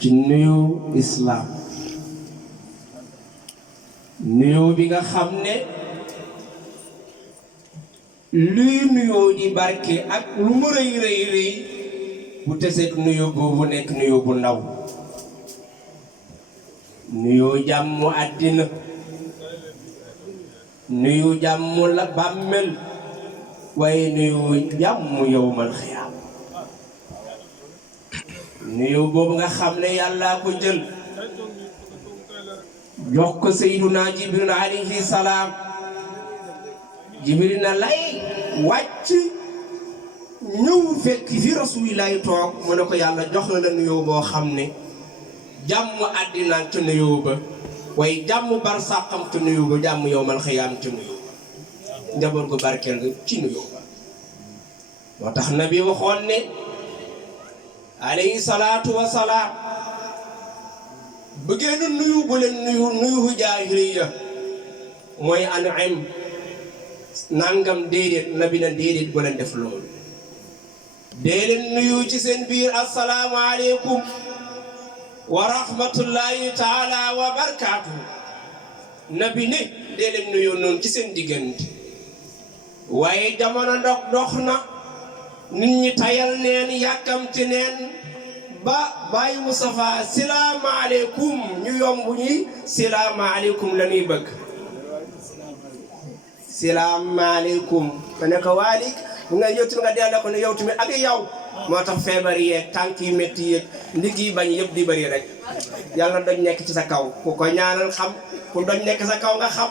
ci nuyu islam nuyu bi nga xam ne luy nuyoo di barke ak lu mu rëy rëy rëy bu teseeg nuyoo boobu nekk nuyoo bu ndaw nuyoo jàmm àddina nuyu jàmm la bàmmel waaye nuyu jàmm yowmal xiyaam nuyu boobu nga xam ne yàlla ko jël jox ko sayyiduna jibril alayhi salaam jibril na lay wàcc ñëw fekk fi rasulillahi toog mu ne ko yàlla jox na la nuyoo boo xam ne jàmm àddina ca nuyoo ba waaye jàmm barsàqam ca nuyoo ba jàmm yowmal xiyaam ca nuyoo ba njaboot gu barkeel nga ci nuyoo ba moo tax nabi waxoon ne alayhi salaatu wa salaam bëggee na nuyu bu leen nuyu jaahiliya mooy an'im nangam déedéet nabi na déedéet bu leen def loolu dee leen nuyu ci seen biir assalaamu aleykum wa rahmatullahi taala wa barakaatu nabi ne dee leen nuyu noonu ci seen diggante waaye jamono dox na nit ñi tayal neen yàkkamti neen ba Baye Moustapha salaamaaleykum ñu yomb ñi salaamaaleykum la ñuy bëgg salaamaaleykum ma ne ko waalik bu nga yow tamit nga delloo ko ne yow tamit ak yow moo tax feebar yeeg tànk yi métti yeeg ndig yi bañ yëpp di bëri rek yàlla doñ nekk ci sa kaw ku ko ñaanal xam ku doñ nekk sa kaw nga xam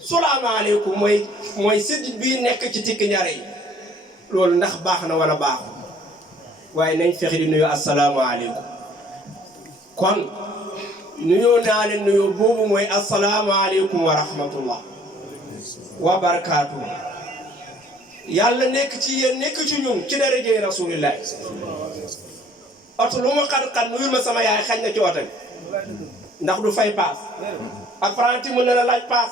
salaamaaleykum mooy séddit bii nekk ci tikki njare yi loolu ndax baax na wala baaxul waaye nañ fexe di nuyu asalaamaaleykum kon nuyoo naa leen nuyoo boobu mooy asalaamaaleykum wa rahmatullah wa barakaatu yàlla nekk ci yéen nekk ci ñun ci darajey rasulillah oto lu ma xat-xat nuyul ma sama yaay xañ na ci oto bi ndax du fay paas apprenti mën na la laaj paas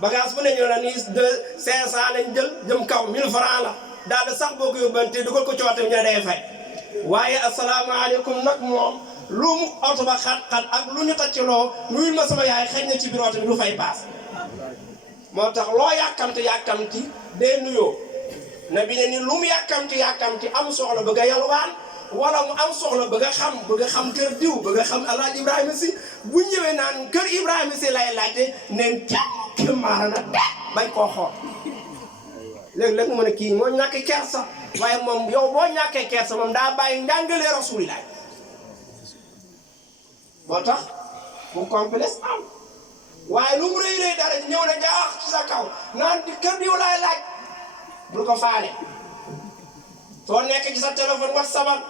bagage bu ne ñu la nii 500 lañ jël jëm kaw 1000 francs la daal de sax boo ko yóbbante dugal ko ci oto bi ñu ne day fay waaye asalaamaaleykum nag moom lu mu oto ba xat-xat ak lu ñu tacciloo nuyul ma sama yaay xëy na ci biir oto bi du fay paas moo tax loo yàkkamti dee nuyoo na bi ne ni lu mu yàkkamti am soxla bëgg a yalwaan wala mu am soxla bëgg a xam kër diw bëgg a xam alaaji Ibrahima si bu ñëwee naan kër Ibrahima si lay laajte neen ca maara na bañ koo xool léeg-léeg mu ne kii moo ñàkk kersa waaye moom yow boo ñàkkee kersa moom daa bàyyi njàngalee rasulillah moo tax mu complexe am waaye lu mu rëy dara ñëw na jaax ci sa kaw naan di kër diw laay laaj bul ko faale soo nekk ci sa téléphone WhatsApp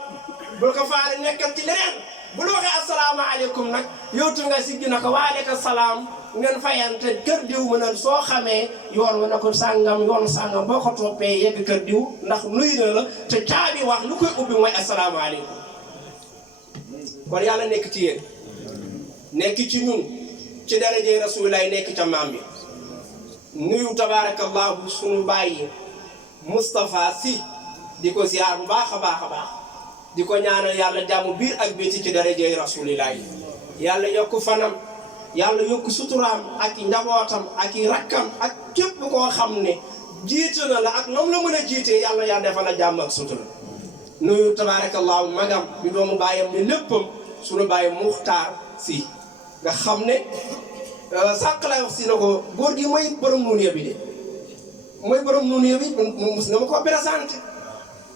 bul ko faale nekkal ci leneen bu la waxee asalaamaaleykum nag yow tu nga siggi na ko waaleykum salaam ngeen fayante kër diw mu ne soo xamee yoon wa na ko sàngam boo ko toppee yegg kër diw ndax nuyu na la te caabi wax lu koy ubbi mooy asalaamaaleykum kon yàlla nekk ci yéen nekk ci ñun ci darajey rasulillah nekk ca maam bi nuyu tabaarakallahu sunu bàyyi Moustapha Sy di ko ziar bu baax a baax di ko ñaanal yàlla jàmm biir ak biti ci darajey rasulillah yàlla yokk fanam yàlla yokk suturaam ak i njabootam ak i rakkam ak képp koo xam ne jiite na la ak noom la mën a jiitee yàlla defal la jàmm ak sutura nuyu tabaarakallahu magam bi doomu bàyyam ne léppam sunu bàyyi Muxtaar Sy nga xam ne sànq lay wax si na ko góor gi mooy borom nuuniya bi de mooy borom nuuniya bi mus na ma ko présenté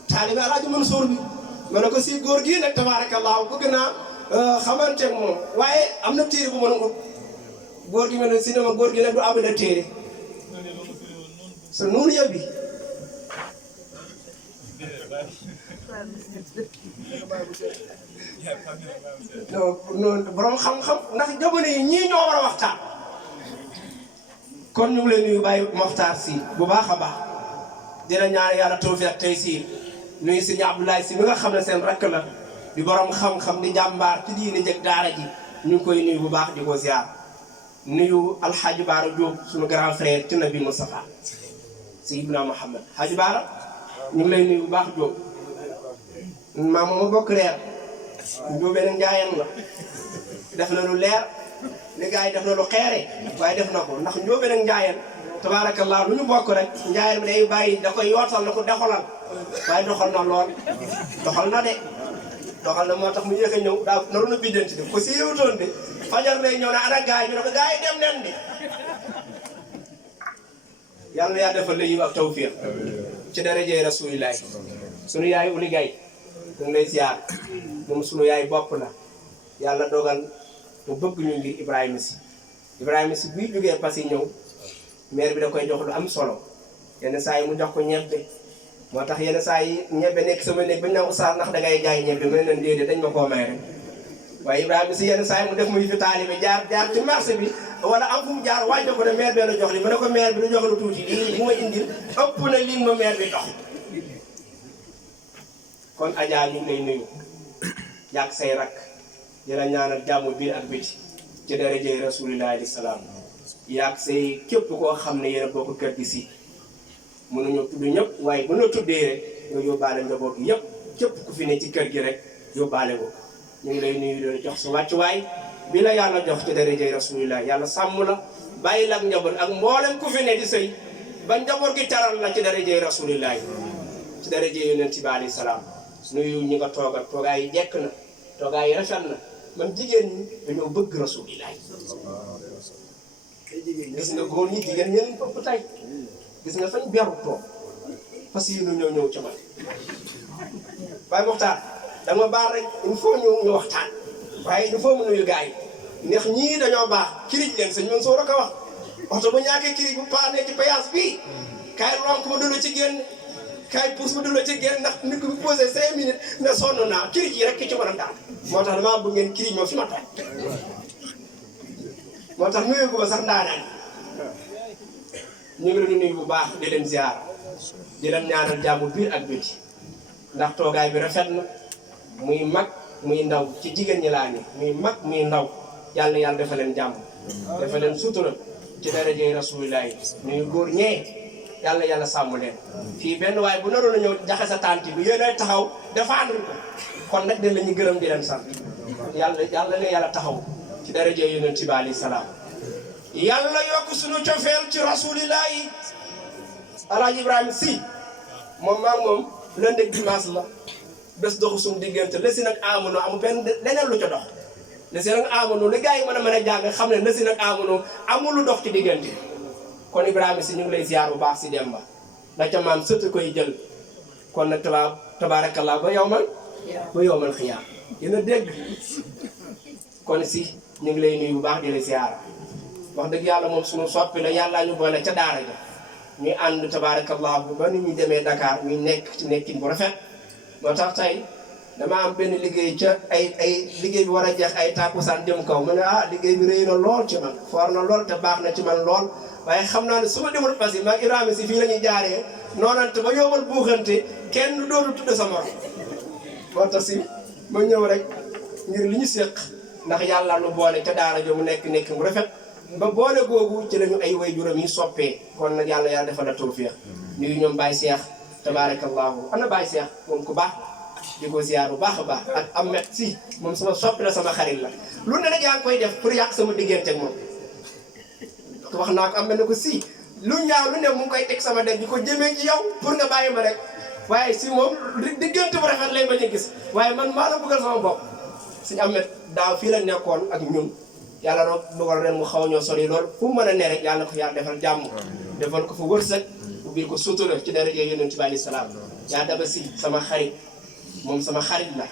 taalibe Alaaji Mansour bi ma ne ko si góor gi nag tabaarakallahu bëgg naa xamante moom waaye am na téere bu mën a ut góor gi ma ne si ne ma góor gi nag du am na téere sa nuuniya bi non borom xam-xam ndax jamono yi ñii ñoo war a waxtaan kon ñu ngi leen nuyu Baye Mokhtar Sy bu baax a baax dina ñaan yàlla tawfiq tey si nuyu si Abdoulaye Sy mi nga xam ne seen rakk la di borom xam-xam di jàmbaar ci diine jëg daara ji ñu ngi koy nuyu bu baax di ko ziar nuyu Alhaji Baara Diop suñu grand frère ci Nabi Moustapha Seydina Muhammad Haji Baara ñu ngi lay nuyu bu baax Diop maam ma bokk reer njóobeen ak njaayeen la def na lu leer li gars yi def na lu xeere waaye def na ko ndax njóobeen ak njaayeen tabaarakallah lu ñu bokk rek njaayeen bi day bàyyi da koy yootal na ko doxalal waaye doxal na lool doxal na de doxal na moo tax mu yéex a ñëw daa naroon a biddanti de ko si yëwutoon de fajar lay ñëw ne ana gars yi ñu ne ko gars yi dem leen de yàlla na yaa defal la yiw ak tawfiq ci darajee rasulillahi sunu yaay uli gay mu ngi lay ziar moom sunu yaay bopp la yàlla dogal mu bëgg ñu ngir Ibrahima si buy jógee parce que ñëw maire bi da koy jox lu am solo yenn saa yi mu jox ko ñebbe moo tax yenn saa yi ñebbe nekk sama néeg bañ naa oustaz ndax dangay jaay ñebbe ma ne leen déedéet dañ ma koo may rek waaye Ibrahima si yenn saa yi mu def muy fi taalibe jaar ci marché bi wala am fu mu jaar wàññi ko ne maire bee la jox li ma ne ko maire bi du jox lu tuuti lii mu ma indil ëpp na lii ma maire bi dox kon Adja ñu ngi lay nuyu yàgg say rakk di la ñaanal jàmm biir ak biti ci darajee rasulillahi alayhi salaam yàgg say képp koo xam ne yéen a bokk kër gi si mënuñu tudd ñëpp waaye bu la tuddee rek nga yóbbaale njaboot gi yëpp képp ku fi ne ci kër gi rek yóbbaale ko ñu ngi lay nuyu doon jox sa wàccuwaay bi la yàlla jox ci darajee rasulillahi yàlla sàmm la bàyyi la ak njaboot ak mboolem ku fi ne di sëy ba njaboot gi taral la ci darajee rasulillahi ci darajee yonent bi alayhi salaam nuyu ñi nga toogal toogaay yi jekk na toogaay yi rafet na man jigéen ñi dañoo bëgg rasulillahi gis nga góor ñi jigéen ñeneen ëpp tey gis nga fañ beru toog parce que yéen ñëw ci man waaye waxtaan dama baax rek il faut ñu waxtaan waaye il faut mu nuyu gars yi ndax ñii dañoo baax kirij leen sëñ man soo rek a wax oto bu ñàkkee kirij bu paanee ci péage bii kaay ronk ma dula ci génn kaay pousse ma dula ci génn ndax nit ku bu posé 5 minutes ne sonn naa kirij yi rek ki ci mën a daal moo tax damaa bëgg ngeen kirij ma fi ma toog moo tax nuyu ko ba sax ndaanaan ñu ngi leen di nuyu bu baax di leen ziar di leen ñaanal jàmm biir ak biti ndax toogaay bi rafet na muy mag muy ndaw ci jigéen ñi laa ni muy mag muy ndaw yàlla dafa leen jàmm dafa leen sutura ci darajee rasulillahi ñuy góor ñee yàlla sàmm leen fii benn waaye bu naroon a ñëw jaxe sa tànk bi yéen taxaw défendre ko kon nag dañ la ñu gërëm di leen sant yàlla taxaw ci darajee yonent bi alayhi salaam yàlla yokk suñu cofeel ci rasulillahi alaaji Ibrahima si moom maa moom lundi ak dimanche la bés doxu suñu diggante lesi nag amono amul benn leneen lu ca dox lesi nag amono li gars yi mën a jàng xam ne lesi nag amono amul lu dox ci diggante kon Ibrahima si ñu ngi lay ziar bu baax si Demba da ca maam sëtt koy jël kon nag tabaarakallah ba yowmal xiyaam dina dégg kon si ñu ngi lay nuyu bu baax di la ziar wax dëgg yàlla moom suñu soppi la yàlla ñu boole ca daara ja ñuy ànd tabaarakallah ba ni ñu demee Dakar ñu nekk ci nekkin bu rafet moo tax tey dama am benn liggéey ca ay liggéey bi war a jeex ay tàkkusaan jëm kaw mu ne liggéey bi rëy na lool ci man foor na lool te baax na ci man lool waaye xam naa ne su ma demul parce que maag Ibrahima si fii la ñuy jaaree noonante ba yóbbal buuxante kenn dootu tudd sa morom moo tax si ma ñëw rek ngir li ñu séq ndax yàlla lu boole ca daara jo mu nekk mu rafet ba boole googu ci lañu ay way juróom yi soppee kon nag yàlla defal la tawfiq nuyu ñoom Baye Cheikh tabaarakallahu ana Baye Cheikh moom ku baax di ko ziar bu baax a baax ak Ahmed si moom sama soppi la sama xarit la lu ne nag yaa ngi koy def pour yàq sama diggante ak moom wax naa ko am na ko si lu ñaaw lu ne mu ngi koy teg sama dem di ko jëmee ci yow pour nga bàyyi ma rek waaye si moom diggante bu rafet lay bañ a gis waaye man maa la bëggal sama bopp si Ahmed daaw fii la nekkoon ak ñun yàlla doon dugal ren mu xaw ñoo sori lool fu mu mën a ne rek yàlla ko yàlla defal jàmm defal ko fa wërsëg ubbil ko sutura ci daraja yonent bi alayhi salaam yaa daba si sama xarit moom sama xarit la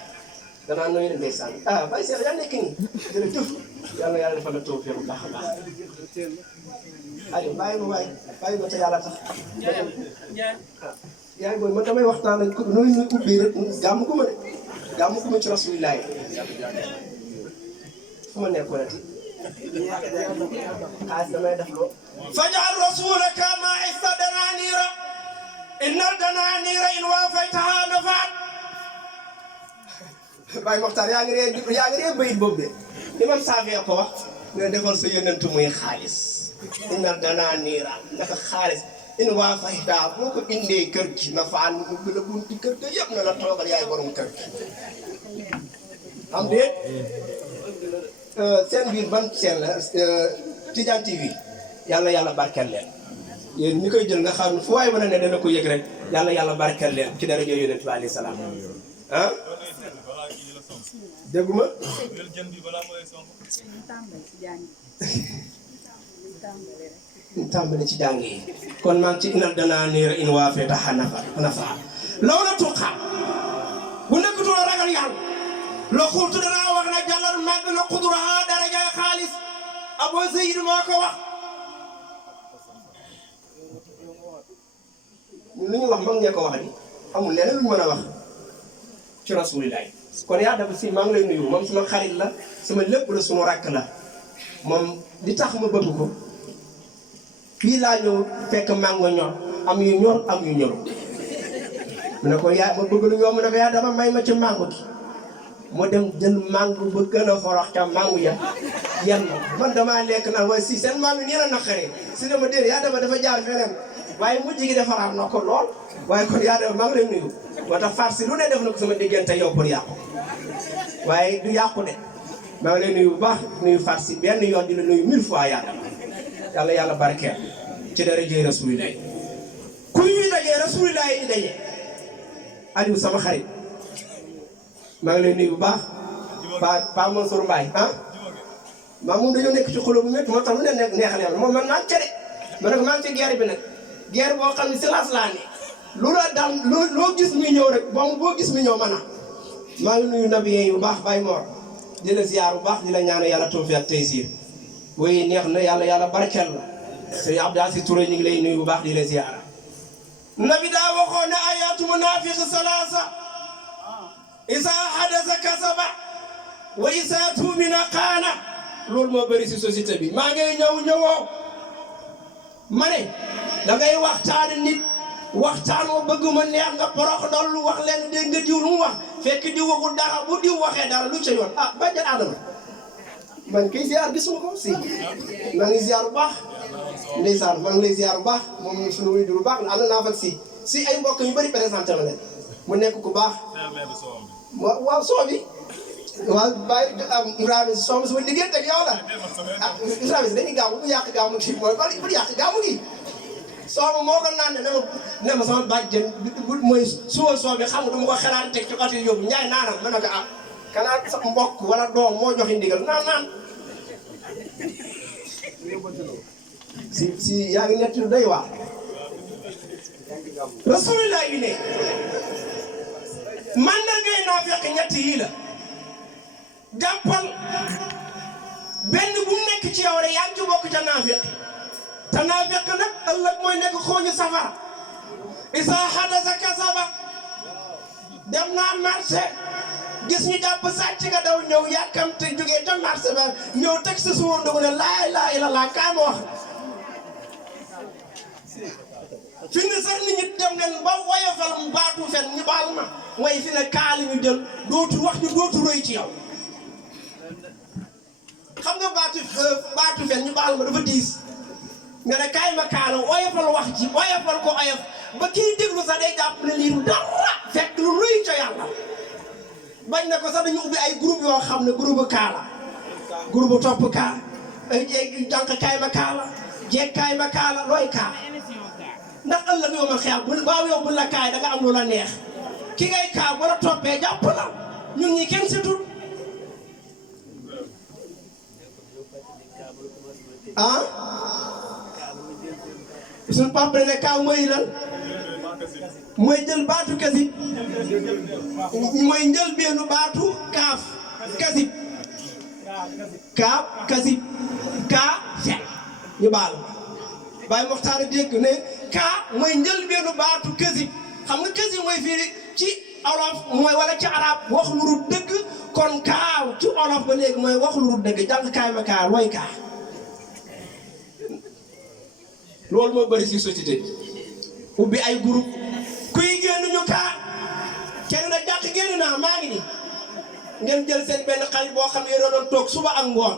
danaa nuyu ne ndeysaan Baye Cheikh yaa nekk nii jërëjëf yàlla defal la tawfiq bu baax a baax aywa bàyyi ma te yàlla tax yaay booy man damay waxtaan ak nooy ñu ubbi rek gàmm ko ma ci rasulillahi fu ma nekkoon ati xaalis damay def loo fajal rasulaka ma ista dananira innal dananira in waafaytaha nafaat Baye Mokhtar yaa ngi ree bayit boobu de imam Safia ko wax nga defal sa yonentu muy xaalis innal dananira naka xaalis in waafaytaha boo ko indee kër gi na faan mu la bunti kër ga yëpp na la toogal yaay borom kër gi am déet seen biir ban seen la Tidiane TV yàlla barkeel leen yéen ñi koy jël nga xam fu waay mën a ne dana ko yëg rek yàlla barkeel leen ci daraja yonent bi alayhi salaam ah dégguma ñu tàmbali ci jàng yi kon maa ngi ci inal danaa niira in waa fee taxa nafa law la tuqa bu nekkutoon ragal yàlla loo xultu danaa wax na jàllar màgg na xuduraha daraja xaalis Abu Zayd moo ko wax lu ñu wax mag ñee ko wax di amul leneen lu ñu mën a wax ci rasulillahi kon yaa dafa si maa ngi lay nuyu moom suma xarit la sama lépp la suma rakk la moom li tax ma bëgg ko fii laa ñëw fekk mango ñor am yu ñor am yu ñor mu ne ko yaa ma bëgg lu ñor mu ne ko yaa dama may ma ci mango gi mu dem jël mango ba gën a xorox ca mango ya yan ma man damaa lekk naan waaye si seen mango nii la naqaree si dama déedéet yaa dama dafa jaar feneen waaye mujj gi defaraat na ko lool waaye kon yaa dama maa ngi lay nuyu moo tax farsi lu ne def na ko sama diggante yow pour yàqu waaye du yàqu de maa ngi lay nuyu bu baax nuyu farsi benn yoon di la nuyu 1000 fois yaa dama yàlla barkeel ci darajay rasulillahi ku ñuy dajee rasulillahi ñu dajee Aliou sama xarit maa ngi lay nuyu bu baax Pa Mansour Mbaye ah maa moom dañoo nekk ci xuloo bu métti moo tax lu ne neexal yàlla moom man maa ngi ca de ma ne ko maa ngi ci guerre bi nag guerre boo xam ne silence laa ne lu la daal loo gis muy ñëw rek boo gis muy ñëw man maa ngi nuyu nabiyen yi bu baax Baye Mor di la ziar bu baax di la ñaanal yàlla tawfiq ak taysir woy neex na yàlla barkeel la sëñ Abdou Aziz Touré ñu ngi lay nuyu bu baax di la ziar nabi daa waxoon ne ayaatu munafiq salaasa isa hadasa kasaba wa isa tumina xaana loolu moo bëri si société bi maa ngay ñëwoo ma ne da ngay waxtaan nit waxtaan moo bëgg ma neex nga porox dollu wax leen dégg nga diw lu mu wax fekk diw waxul dara bu diw waxee dara lu ca yoon ba jël Adama man kay ziar gisuma ko si maa ngi ziar bu baax ndeysaan maa ngi lay ziar bu baax moom suñu wuy du bu baax ànd naa fa si ay mbokk yu bëri présenté ma leen mu nekk ku baax waaw soo bi waaw bàyyi Ibrahima soo sama diggante ak yow la Ibrahima si dañuy gaamu bu yàq gaamu gi mooy bu yàq gaamu gi soo moo ko naan ne ma sama bàjjen mooy soo bi xam nga du ma ko xalaat teg ci oto yóbbu Njaay naanam ma ne ko kanaa sa mbokk wala doom moo joxe ndigal naan si yaa ngi nekk lu doy waar rasulullah bi ne mandargay naafiq ñett yii la jàppal benn bu mu nekk ci yow rek yaa ngi ci bokk ca naafiq te naafiq nag ëllëg mooy nekk xooñu safara isa hadasa kasaba dem naa marché gis ñu jàpp sàcc nga daw ñëw yàkkamte jógee ca marché ba ñëw teg sa suwoon ndogu ne laa ilaaha illallaah kaa ma wax fi ne sax nit ñi dem nen ba woyofal baatu fen ñu baal ma way fi ne kaali ñu jël dootu wax ñu dootu roy ci yow xam nga baatu fen ñu baal ma dafa diis nga ne kaay ma kaala woyofal wax ji woyofal ko oyof ba kii déglu sax day jàpp ne lii du dara fekk lu roy ca yàlla bañ na ko sax dañu ubbi ay groupe yoo xam ne groupe kaala groupe topp kaala ay jànq kaay ma kaala jeeg kaay ma kaala looy kaala ndax ëllëg yow ma xeex waaw yow bu la kaay da nga am lu la neex ki ngay kaaw ba la toppee jàpp la ñun ñi kenn setul suñu papa ne kaaw mooy lan mooy jël baatu kasib mooy njël bennu baatu kaaf kasib kaaf kasib kaa fen ñu baal Baye Mokhtar dégg ne kaa mooy njël bennu baatu kasib xam nga kasib mooy firi ci olof mooy wala ci arab wax lu dul dëgg kon kaaw ci olof ba léegi mooy wax lu dul dëgg jàng kaay ma kaa looy kaa loolu moo bëri si société bi ubbi ay groupe kuy génn ñu kaa kenn na jàq génn naa maa ngi ni ngeen jël seen benn xarit boo xam ne yéen doon toog suba ak ngoon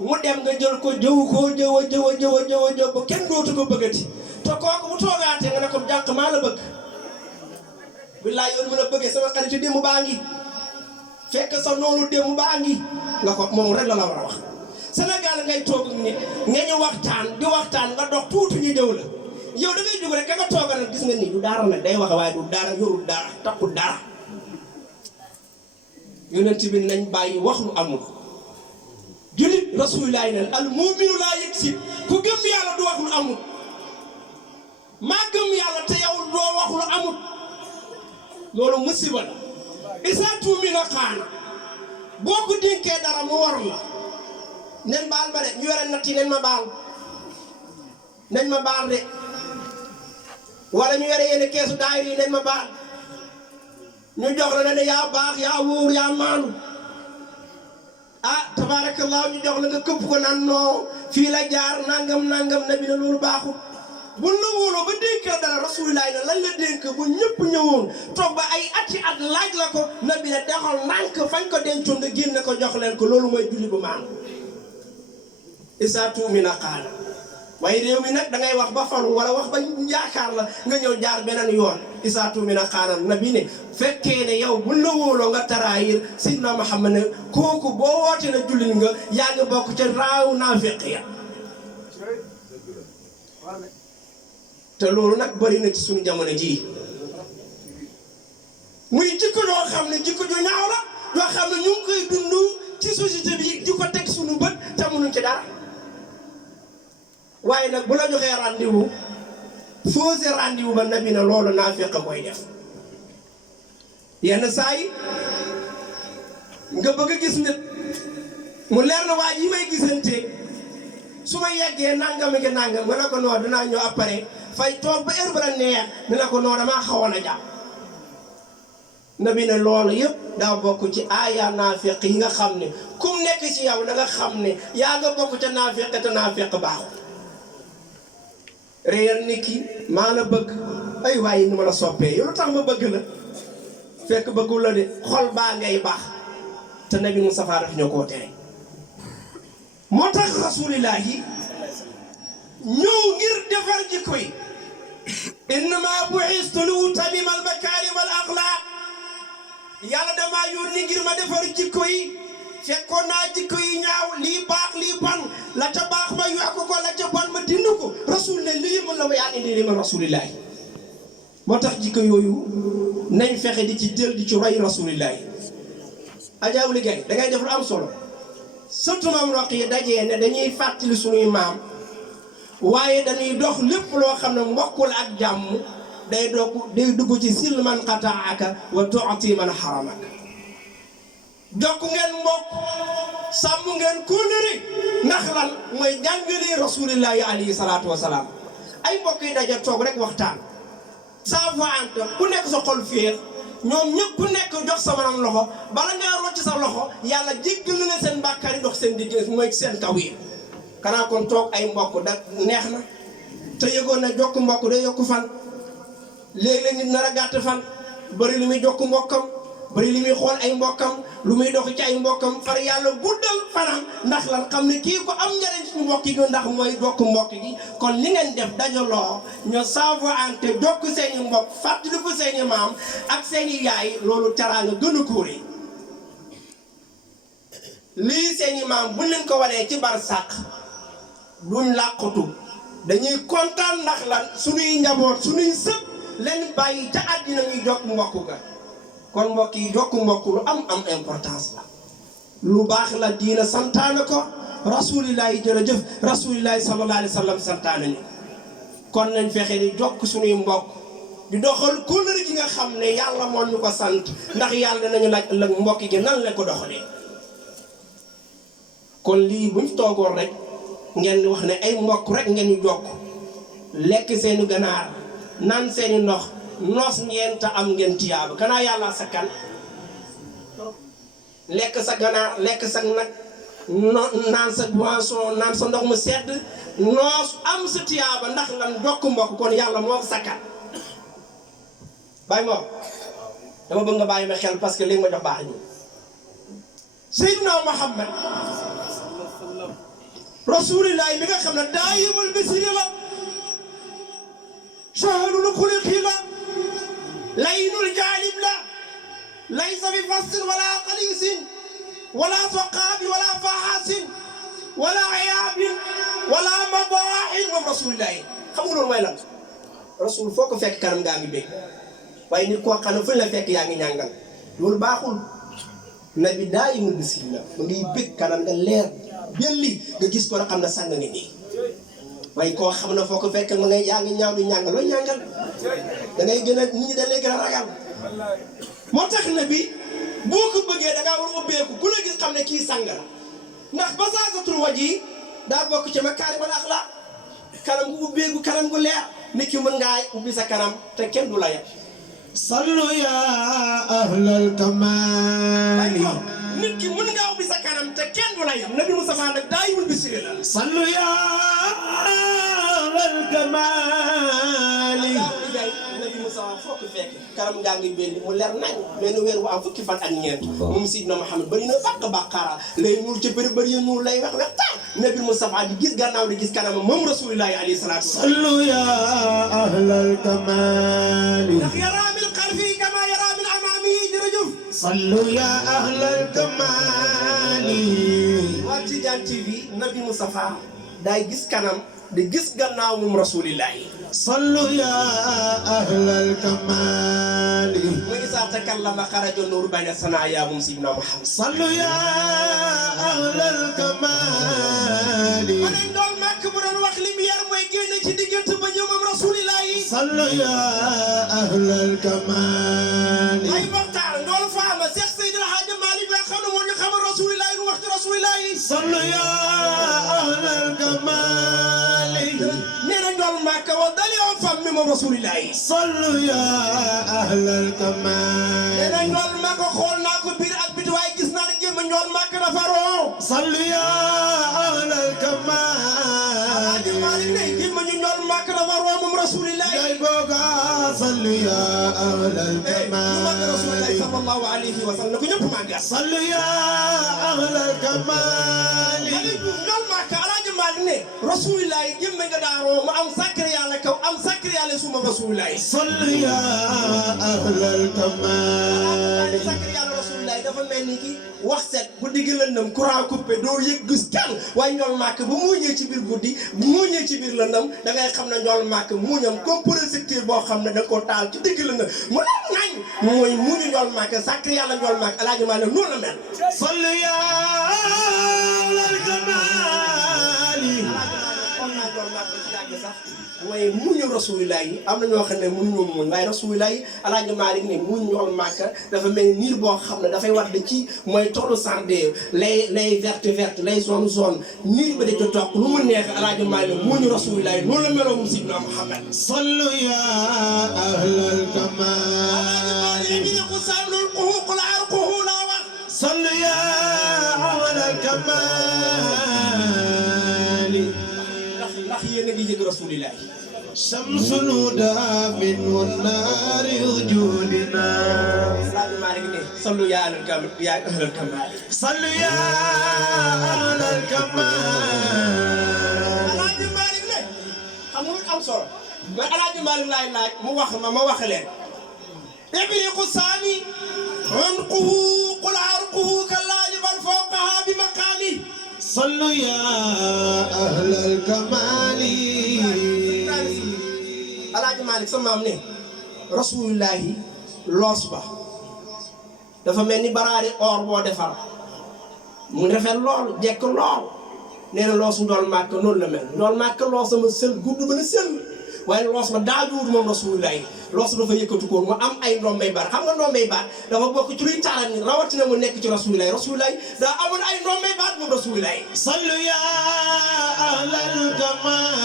mu dem nga jël ko jëw ba kenn dootu ko bëggati te kooku bu toogaatee nga ne ko jàq maa la bëgg billaay yoon mën a bëggee sama xarit démb baa ngi fekk sa noonu démb baa ngi nga ko moom rek la war a wax. Sénégal ngay toog ak nit nga ñu waxtaan di waxtaan nga dox tuuti ñu jëw la yow da ngay jóg rek ka nga toogal nag gis nga nii du dara nag day wax waaye du dara yorul dara taxul dara. yonent bi nañ bàyyi wax lu amul julit rasulullah ne al mu'minu laa yaksib ku gëm yàlla du wax lu amul maa gëm yàlla te yow doo wax lu amul loolu musiba la. isaa tuumina xaana boo ko dénkee dara mu war la nen baal ma de ñu yore natti nen ma baal de wala ñu yore yenn keesu daayir yi nen ma baal ñu jox la ne yaa baax yaa wóor yaa maanu tabarakallah ñu jox la nga këpp ko naan non fii la jaar nangam nabi na loolu baaxul. bu la wóoloo ba dénk dara rasulullah ne lañ la dénk bu ñëpp ñëwoon toog ba ay ati at laaj la ko nabi ne doxal nànk fañ ko dencoon nga génne ko jox leen ko loolu mooy julli bu maanu. isaa tuumina xaana waaye réew mi nag da ngay wax ba faru wala wax ba yaakaar la nga ñëw jaar beneen yoon isaa tuumina xaana nabi ne fekkee ne yow bu la wóoloo nga taraayir Seydina Muhammad ne kooku boo wootee na jullit nga yaa ngi bokk ca raaw naafiq ya te loolu nag bëri na ci suñu jamono jii muy jikko yoo xam ne jikko ju ñaaw la yoo xam ne ñu ngi koy dund ci société bi di ko teg suñu bët te mënuñ ci dara waaye nag bu la joxee rendez-vous fausse rendez-vous ba nabi na loolu naafiq mooy def yenn saa yi nga bëgg a gis nit mu leer na waa ji may gisante su ma yeggee nangam ak nangam nga ne ko noo dinaa ñëw après fay toog ba heure ba la neex ni ne ko noo damaa xawoon a jàpp nabi ne loolu yëpp daa bokk ci aaya naafiq yi nga xam ne kum nekk ci yow da nga xam ne yaa nga bokk ca naafiq te naafiq baaxul. réer nit ki maa la bëgg ay waaye ni ma la soppee yow lu tax ma bëgg la fekk bëggul la de xol baa ngay baax te nabi Mustafa daf ñoo koo tere. moo tax rasulillahi ñëw ngir defar jikko yi innama bu'istu li utammima al makarim al axlaq yàlla damaa yónni ngir ma defar jikko yi fekkoon naa jikko yi ñaaw lii baax lii ban la ca baax ma yokk ko la ca ban ma dind ko rasul ne lii mën la ma yaa indi li ma rasulillahi moo tax jikko yooyu nañ fexe di ci jël di ci roy rasulillahi ajaaw liggéey da ngay def lu am solo surtout maam roq yi dajee ne dañuy fàttali suñuy maam waaye dañuy dox lépp loo xam ne mbokkul ak jàmm day dugg ci sil man qataaka wa tu'ti man haramaka jokk ngeen mbokk sàmm ngeen kóllëre ndax lan mooy jàngale rasulillahi alayhi salaatu wa salaam ay mbokk yi daje toog rek waxtaan saafante ku nekk sa xol féex ñoom ñëpp ku nekk jox sa morom loxo bala ngaa rocc sa loxo yàlla jéggal na seen bàkkaar yi dox seen digg mooy seen kaw yi kanaa kon toog ay mbokk da neex na te yëgoon na jokk mbokk day yokk fan léeg-léeg nit nar a gàtt fan bëri li muy jokk mbokkam bëri li muy xool ay mbokkam lu muy dox ci ay mbokkam far yàlla guddal fanam ndax lan xam ne kii ko am njëriñ ci mbokk yi ndax mooy jokk mbokk gi kon li ngeen def dajaloo ñoo saavo ante jokk seeni mbokk fàttali ko seeni maam ak seeni yaay loolu teraanga gën a kóore lii seeni maam buñ leen ko wanee ci bar sàq duñ làqatu dañuy kontaan ndax lan suñuy njaboot suñuy sëpp leen bàyyi ca àddina ñuy jokk mbokk ga kon mbokk yi jokk mbokk lu am importance la lu baax la diina santaane ko rasulillahi jërëjëf rasulillahi sallallahu alayhi wa sallam santaane ñu kon nañ fexe di jokk suñuy mbokk di doxal kóllëre gi nga xam ne yàlla moo ñu ko sant ndax yàlla danañu laaj ëllëg mbokk gi nan la ko doxalee kon lii buñ toogoon rek ngeen wax ne ay mbokk rek ngeen ñu jokk lekk seeni ganaar naan seeni ndox noos ngeen te am ngeen tiyaaba kanaa yàlla sakkan lekk sa ganaar lekk sa nag naan sa boisson naan sa ndox mu sedd noos am sa tiyaaba ndax lan jokk mbokk kon yàlla moo sakkan bàyyi moom dama bëgg nga bàyyi ma xel parce que li nga ma jox baax ñu Seydina Muhammad rasulillahi mi nga xam ne daayimul bisiri la sahalul xuliqi la laynul jaalib la laysa bi fassin wala xaliisin wala soqaabin wala faaxaasin wala ayaabin wala mabaaxin moom rasulillahi xam nga loolu mooy lan rasul foo ko fekk kanam ngaa ngi bég waaye nit koo xam ne fu la fekk yaa ngi ñàngal loolu baaxul nabi daa imul bismillah ba ngiy bég kanam nga leer belli nga gis ko rek xam ne sàng nga nii waaye koo xam ne foo ko fekk ma ngay yaa ngi ñaaw di ñàngal looy ñàngal da ngay gën a nit ñi dañ lay gën a ragal moo tax nabi boo ko bëggee da ngaa war a ubbeeku ku la gis xam ne kii sang la ndax basaasatul waj yi daa bokk ci makaarimul axlaaq kanam gu ubbeeku kanam gu leer nit ki mën ngaa ubbi sa kanam te kenn du la yab sallu ya ahlal kamali nit ki mën ngaa ubbi sa kanam te kenn du la yab nabi Mustafa nag daa yimul bisiri la sallu ya ahlal kamali nabi Mustafa foo ko fekk kanam ngaa ngi benn mu leer nañ benn weer wu am fukki fan ak ñeent moom Sidna Muhammad bari na bàq bàqaara lay ñuul ca bëri bëri ñuul lay wex wex tar nabi Mustafa di gis gannaaw di gis kanam moom rasulillahi alayhi salaatu sallu ya ahlal kamali ndax yaraa min xalfi kama yaraa min amaami jërëjëf sallu ya ahlal kamali waa Tidiane TV nabi Mustafa daay gis kanam di gis gannaaw moom rasulillahi sallu ya ahlal kamali wa izaa takallama xaraja nuuru bayna sanaayaa moom Sidna Muhammad sallu ya ahlal kamali ma ne ndool màkk bu doon wax lumière mooy génne ci diggante ba ñëw moom rasulillahi sallu ya ahlal kamali ay waxtaan ndool faama Seex Seydi El Hadji Malick ba xam ne moo ñu xamal rasulillahi nu wax ci rasulillahi sallu ya ahlal kamali nee na ndool màkk wa dali on fam mi moom rasulillahi sallu ya ahlal kamali nee na ndool màkk xool naa ko biir ak biti waaye gis naa ne gémma ndool màkk dafa roo sallu ya ahlal kamali Malick ne gémma ñu ndool màkk dafa roo moom rasulillahi jay boga sallu ya ahlal kamali sallallahu alayhi wa sallam ko ñëpp màggal sallu ya ahlal kamali ndool màkk Alaaji Malick ne rasulillahi gémma nga daaroo mu am sacré yàlla kaw am sacré yàlla suma rasulillahi sallu ya ahlal kamali sacré yàlla rasulillahi dafa mel ni ki wax set bu digg lëndëm courant coupé doo yëg gis kenn waaye njool màkk bu muuñee ci biir guddi bu muuñee ci biir lëndëm da ngay xam ne njool màkk muuñam comme projecteur boo xam ne da koo taal ci digg lëndëm mu ne nañ mooy muuñu njool màkk sacré yàlla njool màkk Alaaji Maalik noonu la mel sallu ya ahlal kamali kon naa njool màkk ci yàgg sax mooy muuñu rasulillahi am na ñoo xam ne mënuñoo muuñ waaye rasulillahi Alaaji Maalik ne muuñ njool màkk dafa mel ni niir boo xam ne dafay wadd ci mooy toolu sardé lay verte lay zone niir ba di ko toog lu mu neex Alaaji Maalik muuñu rasulillahi noonu la meloo moom Sidna Muhammad sallu ya ahlal kamali sallu ya ahlal kamali ndax yéen a ngi yëg rasulillahi shamsul huda min naari wujudina Alaaji Maalik ne sallu ya ahlal kamali sallu ya ahlal kamali Alaaji Maalik ne xam nga am solo man Alaaji Maalik laay laaj mu wax ma wax leen ibriqu saani unquhu qul arquhu kallaaji bal fawqaha bi maqaami sallu ya ahlal kamali Alaaji Maalik sa maam ne rasulillahi loos ba dafa mel ni baraari or boo defar mu rafet lool jekk lool nee na loosu njool màkk noonu la mel njool màkk loos sama sël gudd ba ne sël waaye loos ba daajuwut moom rasulillahi loos dafa yëkkatu ko mu am ay ndombay baat xam nga ndombay baat dafa bokk ci luy taaral ni rawatina mu nekk ci rasulillahi daa amoon ay ndombay baat moom rasulillahi sallu ya ahlal kamali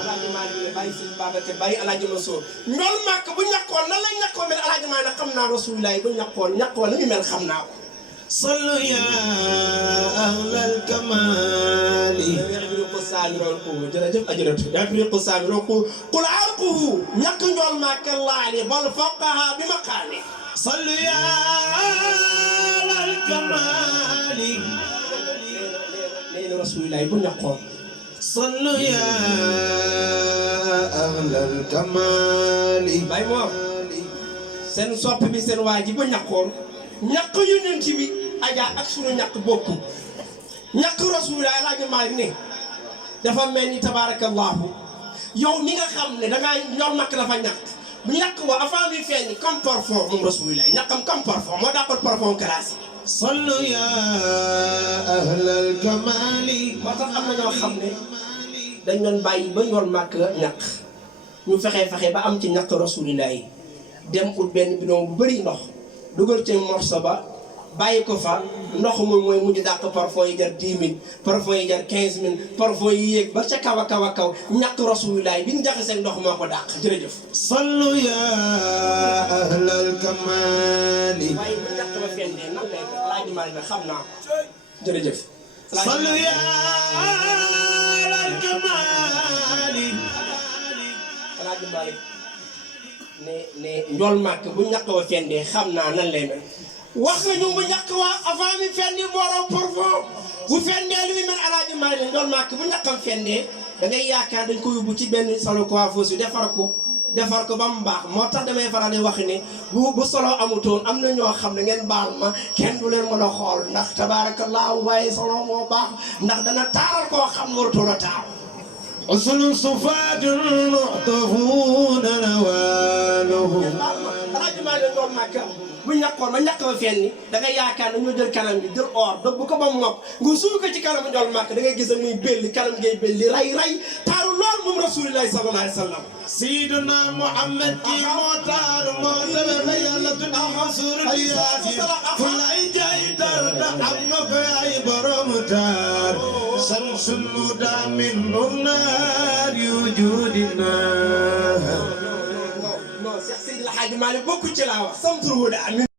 Alaaji Maalik ne bàyyi sëñ Babacar bàyyi Alaaji Mansour njool màkk bu ñàkkoon nan la ñàkkoon mel Alaaji Maalik nag xam naa rasulillahi bu ñàkkoon na mu mel xam naa ko sallu ya ahlal kamali ko saamiroon ko jërëjëf ajaratu yafriqu saamiroon ko qul arquhu ñàkk njool màkk laali bal fawqaha bi maqaami sallu ya ahlal kamali nee na rasulillahi bu ñàkkoon sallu ya ahlal kamali bay moom seen soppi bi seen waa ji ba ñàkkoon ñàkk yonent bi Adja ak sunu ñàkk bokku ñàkk Rasulullah Alaaji Maalik ne dafa mel ni tabaarakallaahu yow mi nga xam ne dangaa ñor makk dafa ñàkk bu ñàkk wa avant mi feeñ comme parfum moom Rasulullah ñàkkam comme parfum moo dàqal parfum classe yi. sallu ya ahlal kamali. moo tax am na ñoo xam ne dañ doon bàyyi ba ñor makk ñàkk ñu fexe ba am ci ñàkk Rasulullah yi dem ut benn bidon bu bëri ndox dugal ci morso ba bàyyi ko fa ndox moom mooy mujj dàq parfum yi jar 10 000 parfum yi jar 15 000 parfum yi yéeg ba ca kaw a kaw a kaw ñàkk Rasulullah bi ñu jaxasee ndox moo ko dàq jërëjëf. sallu ya ahlal kamali. waaye bu ñàkk ba fendee nan lay Alaaji Maalik xam naa jërëjëf. sallu ya ahlal kamali. Alaaji Maalik ne njool màkk bu ñàkk ba fendee xam naa nan lay mel. wax nga ñu bu ñàkk waa avant mi fendi borom parfum bu fendee li muy mel Alaaji Maalik ne njool màkk bu ñàkkam fendee da ngay yaakaar dañ ko yóbbu ci benn salon coiffeuse bi defar ko ba mu baax moo tax damay faral di wax ne bu solo amutoon am na ñoo xam ne ngeen baal ma kenn du leen mën a xool ndax tabaarakallaahu waaye solo moo baax ndax dana taaral koo xam ne warutoon a taal. usulun sufaatun muxtafuuna nawaaluhu. Alaaji Maalik njool màkk bu ñàkkoon ba ñàkk ba fenni da ngay yaakaar ne ñu jël kanam bi jël or dëbb ko ba mu mokk nga suul ko ci kanam njool màkk da ngay gis muy belli kanam ngay belli ray taaru lool moom Rasuulullaahi sallallaahu alayhi wa sallam. Seydina Muhammad kii moo taaru moo tabe ba yàlla tudd Rasuulullaahi fu lay jaay taaru da am nga fa ay borom taar samsul hudaa min nuur wujuudina. non Seex Seydi El Hadji Malick bokku ci laa wax samsul hudaa